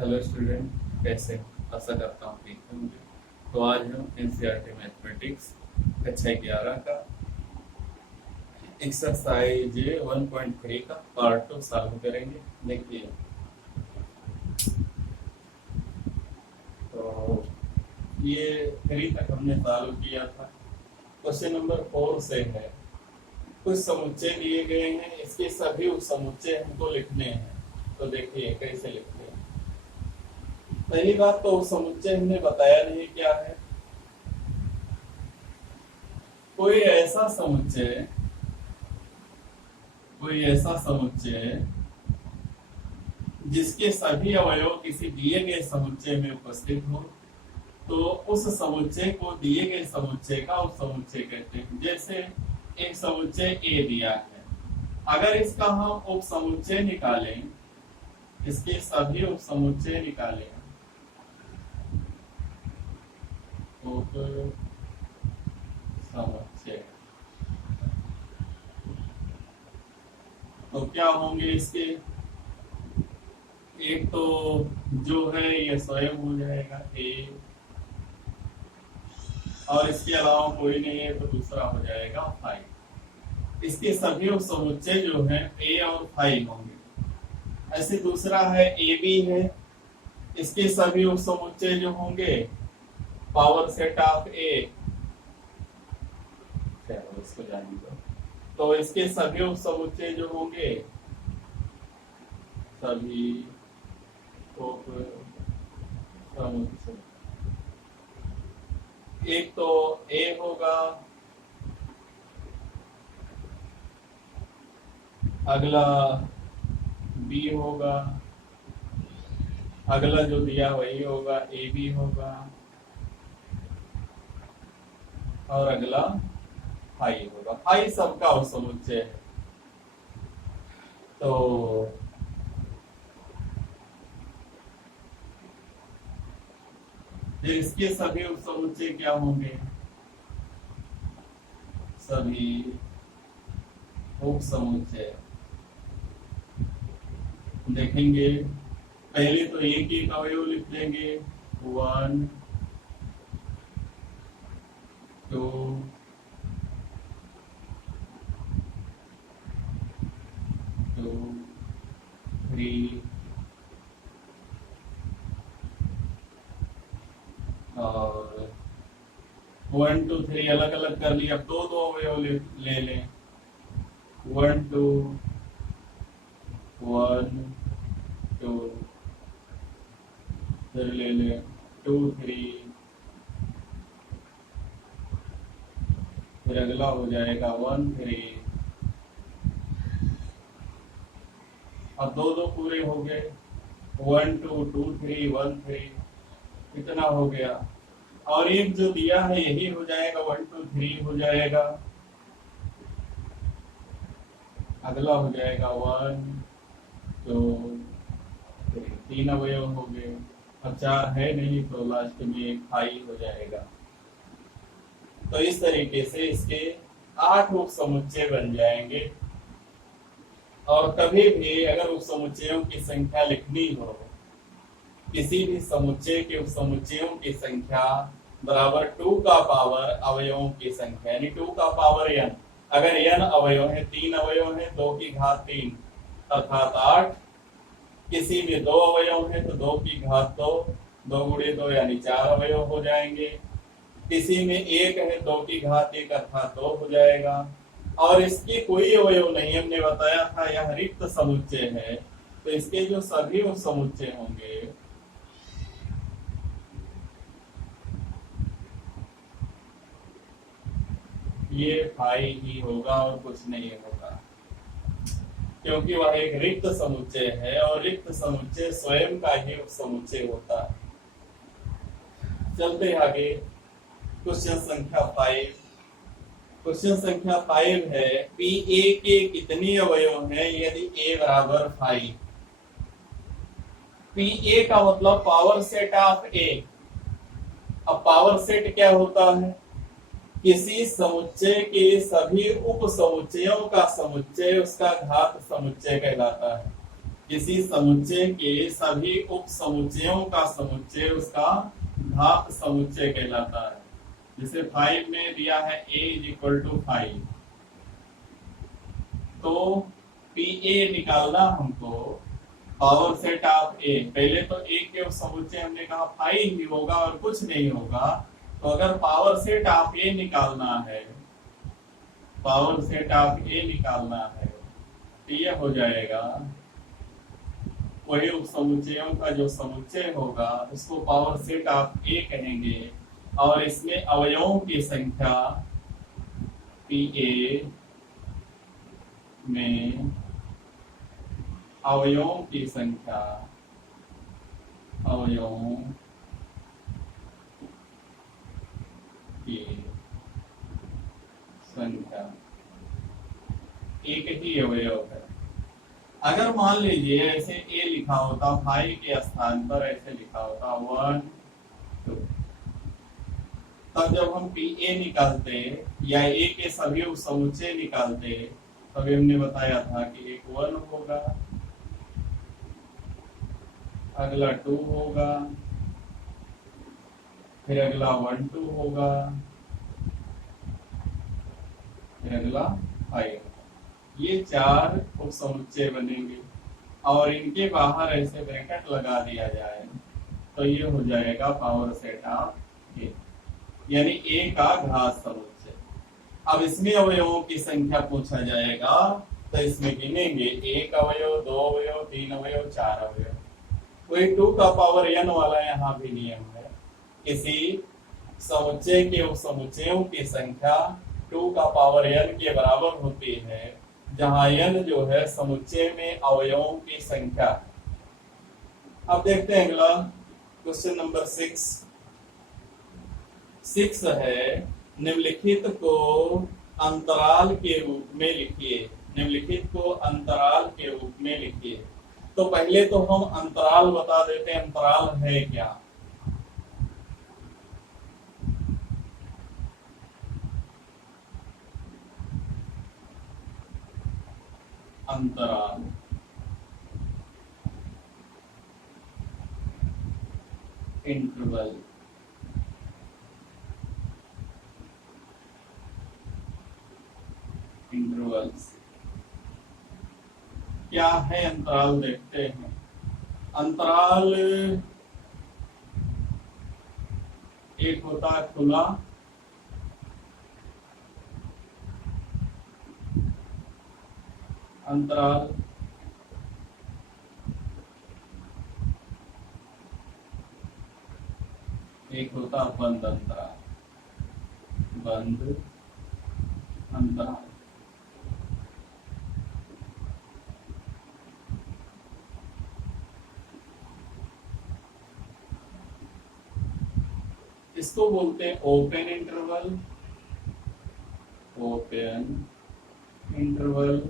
Hello student, कैसे आशा करता हूँ ठीक होंगे। तो आज हम एनसीईआरटी मैथमेटिक्स कक्षा 11 का एक्सरसाइज 1.3 का पार्ट 2 सॉल्व करेंगे। देखिए, तो ये 3 तक हमने सॉल्व किया था। क्वेश्चन नंबर 4 से है, कुछ समुच्चय दिए गए हैं, इसके सभी उप समुच्चय हमको लिखने हैं। तो देखिए कैसे लिखते हैं। पहली बात तो समुच्चय हमने बताया नहीं क्या है। कोई ऐसा समुच्चय जिसके सभी अवयव किसी दिए गए समुच्चय में उपस्थित हो, तो उस समुच्चय को दिए गए समुच्चय का उप समुच्चय कहते हैं। जैसे एक समुच्चय ए दिया है, अगर इसका हम उप समुच्चय निकालें, इसके सभी उप समुच्चय निकालें, उप समुच्चय तो क्या होंगे इसके। एक तो जो है ये स्वयं हो जाएगा ए, और इसके अलावा कोई नहीं है तो दूसरा हो जाएगा फाइव। इसके सभी उप समुच्चय जो है ए और फाइव होंगे। ऐसे दूसरा है ए बी है, इसके सभी उप समुच्चय जो होंगे पावर सेट ऑफ ए, इसको जाने दो। तो इसके सभी उप समुच्चय जो होंगे, सभी उप समुच्चय, एक तो ए होगा, अगला बी होगा, अगला जो दिया वही होगा, ए बी होगा, और अगला फाइव होगा। फाइव सबका उप समुच्चय है। तो इसके सभी उप समुच्चय क्या होंगे, सभी उप समुच्चय देखेंगे। पहले तो एक एक अवयव लिख लेंगे, 1 2 2 3 और 1 2 3 अलग अलग कर लिया। अब दो दो अवयव ले लें, 1 2 1 2, फिर ले लें 2 3, फिर अगला हो जाएगा 1 3। अब दो दो पूरे हो गए, 1 2 2 3 1 3, इतना हो गया। और एक जो दिया है यही हो जाएगा, 1 2 3 हो जाएगा। अगला हो जाएगा 1 2 3, 3 अवयव हो गए। अब 4 है नहीं तो लास्ट में एक 5 हो जाएगा। तो इस तरीके से इसके 8 उप समुच्चय बन जाएंगे। और कभी भी अगर उप समुच्चयों की संख्या लिखनी हो, किसी भी समुच्चय के उप समुच्चयों की संख्या बराबर 2 का पावर अवयवों की संख्या, यानी 2 का पावर n। अगर n अवयव है, 3 अवयव है, 2 की घात 3 अर्थात 8। किसी में 2 अवयव है तो 2 की घात 2, 2 गुणे 2 यानी 4 अवयव हो जाएंगे। किसी में 1 है, 2 की घात 1 अर्थात 2 हो जाएगा। और इसके कोई अवयव नहीं, हमने बताया था यह रिक्त समुच्चय है, तो इसके जो सभी उप समुच्चय होंगे ये 5 ही होगा और कुछ नहीं होगा, क्योंकि वह एक रिक्त समुच्चय है और रिक्त समुच्चय स्वयं का ही उप समुच्चय होता है। चलते आगे, क्वेश्चन संख्या 5। क्वेश्चन संख्या 5 है, पी ए के कितने अवयव हैं यदि ए बराबर 5। पी ए का मतलब पावर सेट ऑफ ए। अब पावर सेट क्या होता है, किसी समुच्चय के सभी उप समुच्चयों का समुच्चय उसका घात समुच्चय कहलाता है। किसी समुच्चय के सभी उप समुच्चयों का समुच्चय उसका घात समुच्चय कहलाता है। जैसे 5 में दिया है a इज इक्वल टू 5, तो पी ए निकालना हमको पावर सेट ऑफ ए। पहले तो ए के समुच्चय हमने कहा 5 ही होगा और कुछ नहीं होगा, तो अगर पावर सेट ऑफ ए निकालना है, पावर सेट ऑफ ए निकालना है, तो ये हो जाएगा वही उप समुच्चयों का जो समुच्चय होगा उसको पावर सेट ऑफ ए कहेंगे, और इसमें अवयवों की संख्या पी ए में अवयवों की संख्या, अवयवों की संख्या एक ही अवयव है। अगर मान लीजिए ऐसे ए लिखा होता 5 के स्थान पर ऐसे लिखा होता 1 2, तब जब हम पी ए निकालते या ए के सभी समुच्चय निकालते, तभी हमने बताया था कि एक 1 होगा, अगला 2 होगा, फिर अगला 1 2 होगा, फिर अगला 5। ये 4 उप समुच्चय बनेंगे और इनके बाहर ऐसे ब्रैकेट लगा दिया जाए तो ये हो जाएगा पावर सेट ऑफ ए, यानी ए का घात समुच्चय। अब इसमें अवयवों की संख्या पूछा जाएगा, तो इसमें गिनेंगे 1 अवयव, 2 अवयव, 3 अवयव, 4 अवयव। कोई 2 का पावर n वाला यहाँ भी नियम है। किसी समुच्चय के उप समुच्चयों की संख्या 2 का पावर n के बराबर होती है, जहां n जो है समुच्चय में अवयवों की संख्या। अब देखते हैं अगला क्वेश्चन नंबर 6 है, निम्नलिखित को अंतराल के रूप में लिखिए। निम्नलिखित को अंतराल के रूप में लिखिए। तो पहले तो हम अंतराल बता देते हैं, अंतराल है क्या। अंतराल इंटरवल, इंटरवल्स क्या है अंतराल देखते हैं। अंतराल एक होता है खुला, अंतराल एक होता बंद अंतराल, बंद अंतराल। इसको बोलते हैं ओपन इंटरवल, ओपन इंटरवल,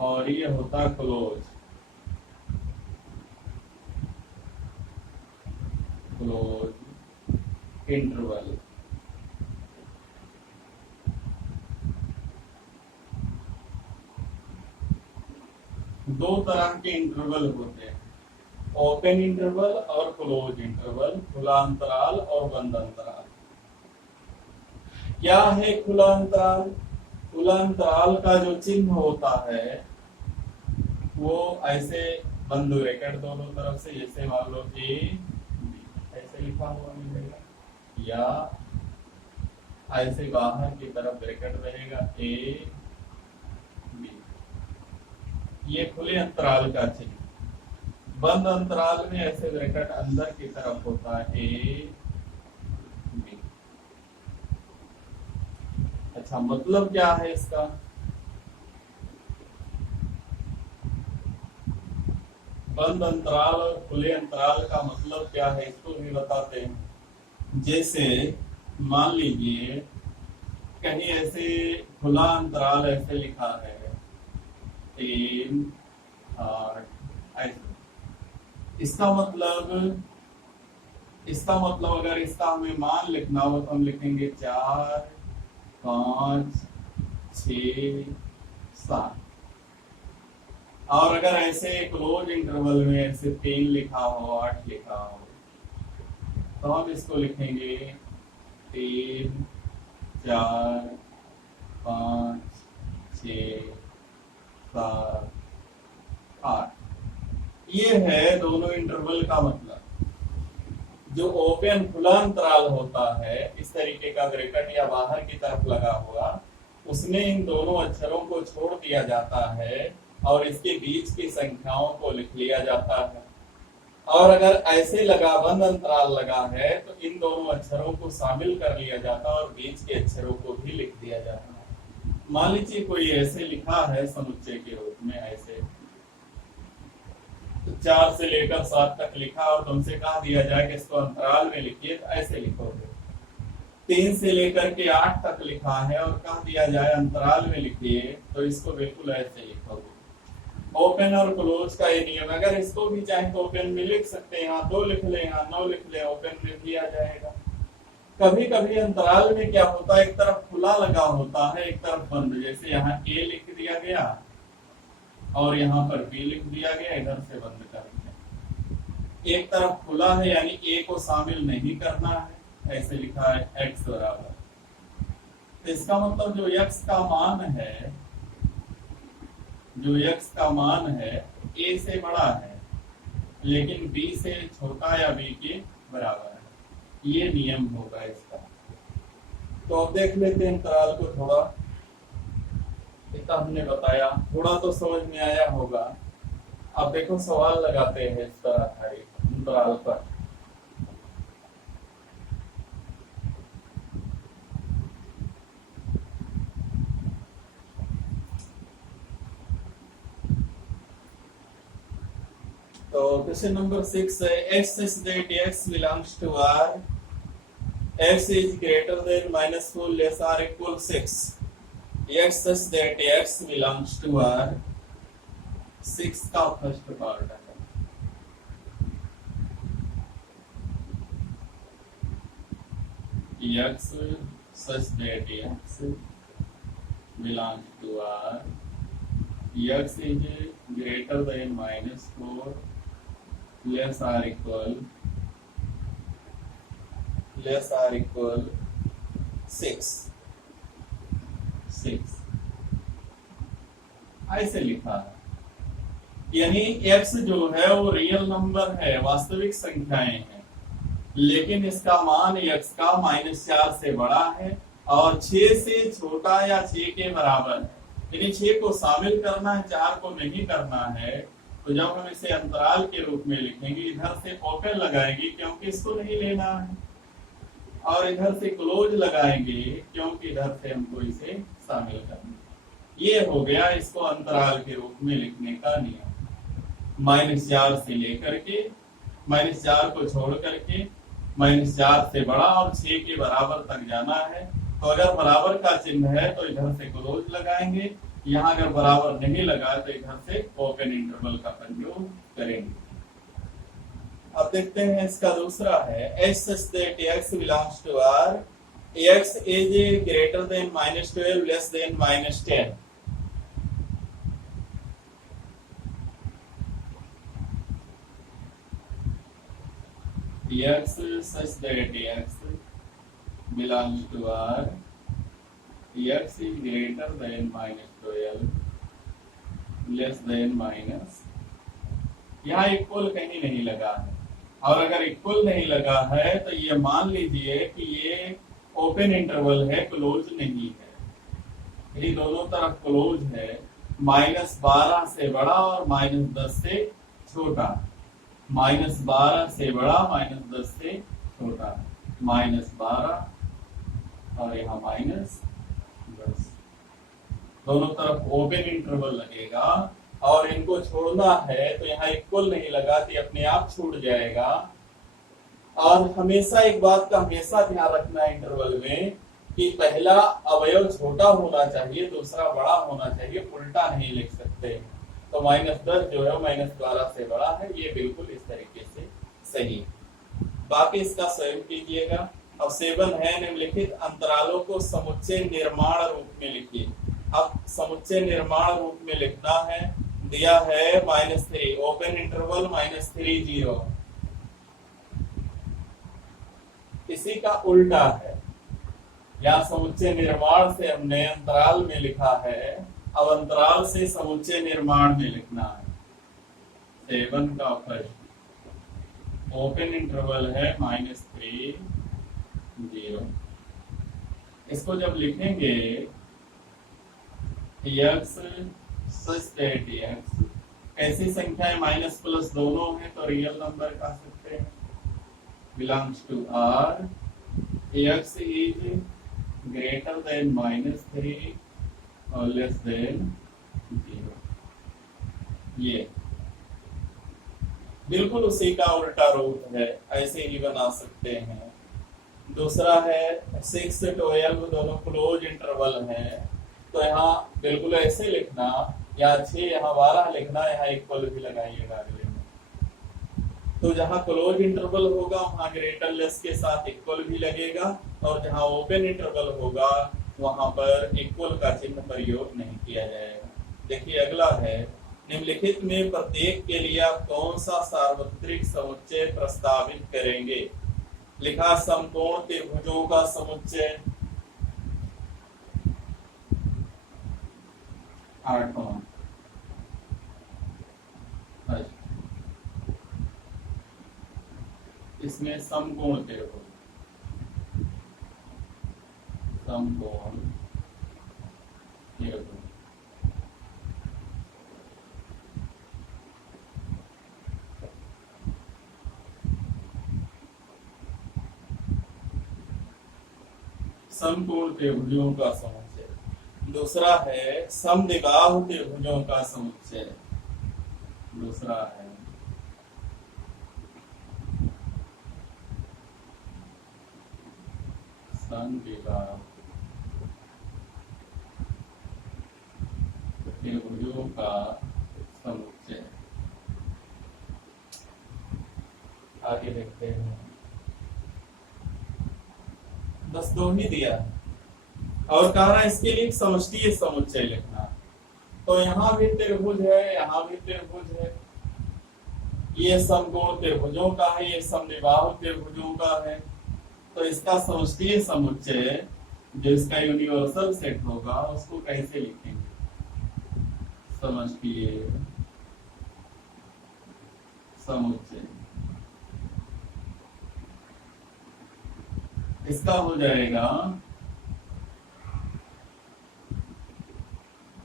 और ये होता क्लोज, क्लोज इंटरवल। दो तरह के इंटरवल होते हैं, ओपन इंटरवल और क्लोज इंटरवल, खुला अंतराल और बंद अंतराल। क्या है खुला अंतराल? खुला अंतराल का जो चिन्ह होता है वो ऐसे बंद ब्रैकेट दोनों तरफ से, जैसे मान लो ए ऐसे लिखा हुआ मिलेगा, या ऐसे बाहर की तरफ ब्रैकेट रहेगा ए बी, ये खुले अंतराल का चिन्ह। बंद अंतराल में ऐसे ब्रैकेट अंदर की तरफ होता है ए बी। अच्छा, मतलब क्या है इसका? बंद अंतराल और खुले अंतराल का मतलब क्या है, इसको भी बताते हैं। जैसे मान लीजिए कहीं ऐसे खुला अंतराल ऐसे लिखा है 3 8 ऐसे, इसका मतलब अगर इसका हमें मान लिखना हो तो हम लिखेंगे 4 5 6 7। और अगर ऐसे क्लोज इंटरवल में ऐसे 3 लिखा हो, 8 लिखा हो, तो हम इसको लिखेंगे 3 4 5 6 7 8। ये है दोनों इंटरवल का मतलब। जो ओपन खुला अंतराल होता है, इस तरीके का ब्रैकेट या बाहर की तरफ लगा हुआ, उसमें इन दोनों अक्षरों को छोड़ दिया जाता है और इसके बीच की संख्याओं को लिख लिया जाता है। और अगर ऐसे लगा बंद अंतराल लगा है तो इन दोनों अक्षरों को शामिल कर लिया जाता है और बीच के अक्षरों को भी लिख दिया जाता है। मान लीजिए कोई ऐसे लिखा है समुच्चय के रूप में, ऐसे 4 से लेकर 7 तक लिखा और तुमसे कहा दिया जाए कि इसको अंतराल में लिखिए, तो ऐसे लिखोगे। 3 से लेकर के 8 तक लिखा है और कहा दिया जाए अंतराल में लिखिए, तो इसको बिल्कुल ऐसे लिखोगे। ओपन और क्लोज का ये नियम, अगर इसको भी चाहे तो ओपन में लिख सकते हैं, यहाँ 2 लिख ले, यहाँ 9 लिख ले, ओपन में भी आ जाएगा। कभी कभी अंतराल में क्या होता है, एक तरफ खुला लगा होता है, एक तरफ बंद। जैसे यहाँ ए लिख दिया गया और यहाँ पर बी लिख दिया गया, इधर से बंद कर दिया। एक तरफ खुला है यानी ए को शामिल नहीं करना है, ऐसे लिखा है x बराबर। तो इसका मतलब जो x का मान है, जो x का मान है a से बड़ा है लेकिन b से छोटा या b के बराबर है, ये नियम होगा इसका। तो अब देख लेते हैं अंतराल को थोड़ा। इतना हमने बताया, थोड़ा तो समझ में आया होगा। अब देखो सवाल लगाते हैं इस तरह अंतराल पर। तो क्वेश्चन नंबर 6 है, x such that x belongs to R, x is greater than -4 less or equal 6। x such that x belongs to R, 6 का फर्स्ट पार्ट है। x such that x belongs to R, x is greater than -4 less or equal 6। ऐसे लिखा है, यानी x जो है वो real number है, वास्तविक संख्याएं हैं, लेकिन इसका मान x का -4 से बड़ा है और 6 से छोटा या 6 के बराबर है। यानी 6 को शामिल करना है, 4 को नहीं करना है। तो जब हम इसे अंतराल के रूप में लिखेंगे, इधर से ओपन लगाएंगे क्योंकि इसको नहीं लेना है, और इधर से क्लोज लगाएंगे क्योंकि इधर से हमको इसे शामिल करना है। ये हो गया इसको अंतराल के रूप में लिखने का नियम। -4 से लेकर के, -4 को छोड़ करके, -4 से बड़ा और 6 के बराबर तक जाना है। तो अगर बराबर का चिन्ह है तो इधर से क्लोज लगाएंगे, यहाँ अगर बराबर नहीं लगा तो इधर से ओपन इंटरवल का प्रयोग करेंगे। अब देखते हैं इसका दूसरा है, x such that x belongs to R, x is greater than -12 less than -10। x such that x belongs to R, x is greater than -12 less than -, यहाँ इक्वल कहीं नहीं लगा है, और अगर इक्वल नहीं लगा है तो ये मान लीजिए कि ये ओपन इंटरवल है, क्लोज नहीं है। ये दोनों तरफ क्लोज है, -12 से बड़ा और -10 से छोटा, -12 से बड़ा, -10 से छोटा, -12 और यहाँ -10, दोनों तरफ ओपन इंटरवल लगेगा। और इनको छोड़ना है तो यहाँ इक्वल नहीं लगा तो अपने आप छूट जाएगा। और हमेशा एक बात का हमेशा ध्यान रखना है इंटरवल में कि पहला अवयव छोटा होना चाहिए, दूसरा बड़ा होना चाहिए, उल्टा नहीं लिख सकते। तो -10 जो है -12 से बड़ा है, ये बिल्कुल इस तरीके से सही। बाकी इसका स्वयं कीजिएगा। अब 7 है, निम्नलिखित अंतरालों को समुच्चय निर्माण रूप में लिखिए। समुच्चय निर्माण रूप में लिखना है। दिया है -3 ओपन इंटरवल -3 0। इसी का उल्टा है, या समुच्चय निर्माण से हमने अंतराल में लिखा है, अब अंतराल से समुच्चय निर्माण में लिखना है। 7 का प्रश्न ओपन इंटरवल है -3 0। इसको जब लिखेंगे x सच दैट x, ऐसी संख्याएं माइनस प्लस दोनों है तो रियल नंबर कह सकते हैं, belongs to R, x is greater than -3 और लेस देन 0। ये बिल्कुल उसी का उल्टा रूप है, ऐसे ही बना सकते हैं। दूसरा है 6 से 12 दोनों क्लोज इंटरवल है, तो यहाँ बिल्कुल ऐसे लिखना, या 6 यहाँ 12 लिखना, यहाँ इक्वल भी लगाइएगा अगले में। तो जहाँ क्लोज इंटरवल होगा वहाँ ग्रेटर लेस के साथ इक्वल भी लगेगा, और जहाँ ओपन इंटरवल होगा वहां पर इक्वल का चिन्ह प्रयोग नहीं किया जाएगा। देखिए अगला है, निम्नलिखित में प्रत्येक के लिए आप कौन सा सार्वत्रिक समुच्चय प्रस्तावित करेंगे? लिखा समकोण त्रिभुजों का समुच्चय। 8वां इसमें समकोण त्रिभुज, समकोण त्रिभुज समकोण त्रिभुजों का समुच्चय। दूसरा है समद्विबाहु त्रिभुजों का समुच्चय। दूसरा है समद्विबाहु त्रिभुजों का समुच्चय। आगे देखते हैं, बस दो ही दिया और कह रहा है इसके लिए समष्टीय समुच्चय लिखना। तो यहाँ भी त्रिभुज है, यहाँ भी त्रिभुज है, ये समकोण त्रिभुजों का है, ये समद्विबाहु त्रिभुजों का है। तो इसका समष्टीय समुच्चय जो इसका यूनिवर्सल सेट होगा उसको कैसे लिखेंगे? समष्टीय समुच्चय इसका हो जाएगा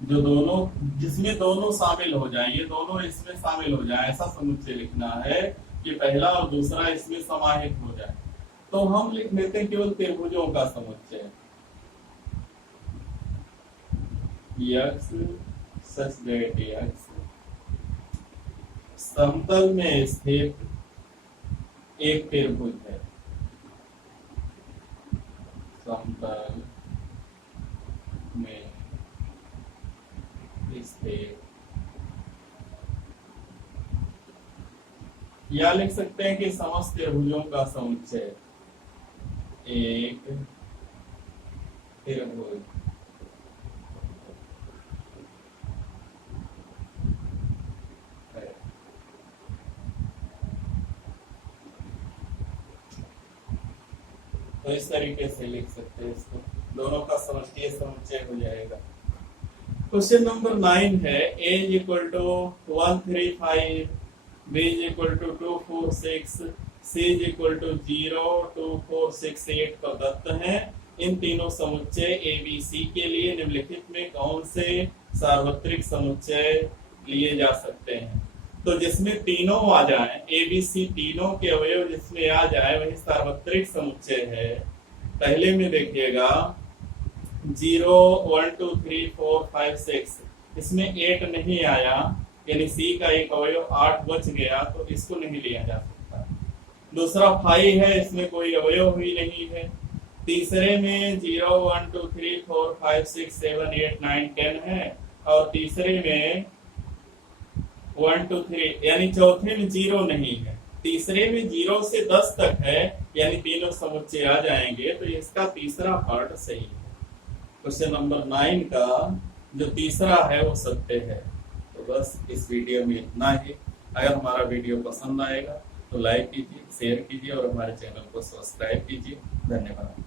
जो दोनों, जिसमें दोनों शामिल हो जाए, ये दोनों इसमें शामिल हो जाए, ऐसा समुच्चय लिखना है कि पहला और दूसरा इसमें समाहित हो जाए। तो हम लिख लेते हैं केवल त्रिभुजों का समुच्चय, x such that x समतल में स्थित एक त्रिभुज है, समतल में स्थित, या लिख सकते हैं कि समस्त त्रिभुजों का समुच्चय एक त्रिभुज है। तो इस तरीके से लिख सकते हैं इसको, दोनों का समष्टीय समुच्चय हो जाएगा। क्वेश्चन नंबर 9 है, a is equal to 135, b is equal to 246, c is equal to 0, 2, 4, 6, 8 प्रदत्त है। इन तीनों समुच्चय ए बी सी के लिए निम्नलिखित में कौन से सार्वत्रिक समुच्चय लिए जा सकते हैं? तो जिसमें तीनों आ जाए, ए बी सी तीनों के अवयव जिसमें आ जाए वही सार्वत्रिक समुच्चय है। पहले में देखिएगा 0, 1, 2, 3, 4, 5, 6, इसमें 8 नहीं आया, यानी सी का एक अवयव 8 बच गया, तो इसको नहीं लिया जा सकता। दूसरा 5 है, इसमें कोई अवयव ही नहीं है। तीसरे में 0, 1, 2, 3, 4, 5, 6, 7, 8, 9, 10 है, और तीसरे में 1, 2, 3, यानी चौथे में 0 नहीं है। तीसरे में 0 से 10 तक है, यानी तीनों समुच्चय आ जाएंगे, तो इसका तीसरा पार्ट सही है। क्वेश्चन नंबर 9 का जो तीसरा है वो सत्य है। तो बस इस वीडियो में इतना ही। अगर हमारा वीडियो पसंद आएगा तो लाइक कीजिए, शेयर कीजिए और हमारे चैनल को सब्सक्राइब कीजिए। धन्यवाद।